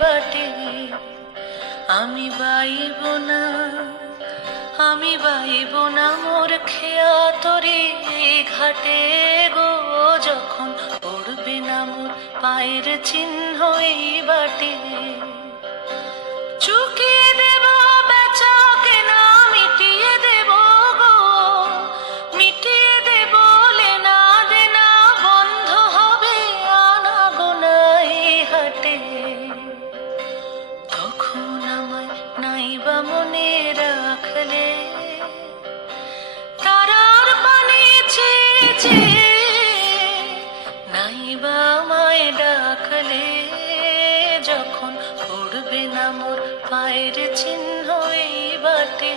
বাটে আমি বাইব না মোর খেয়া তরে ঘাটে গো, যখন পড়বে না মোর পায়ের চিহ্ন এই বাটে। চুকিয়ে দেব বেচা কেনা, মিটিয়ে দেব গো, মিটিয়ে দেব লেনা দেনা, বন্ধ হবে আনা গোনা এই হাটে। তখন আমায় নাইবা মনে রাখলে, তারার পানে চেয়ে চেয়ে নাইবা আমায় ডাকলে, যখন পড়বে না মোর পায়ের চিহ্ন এই বাটে।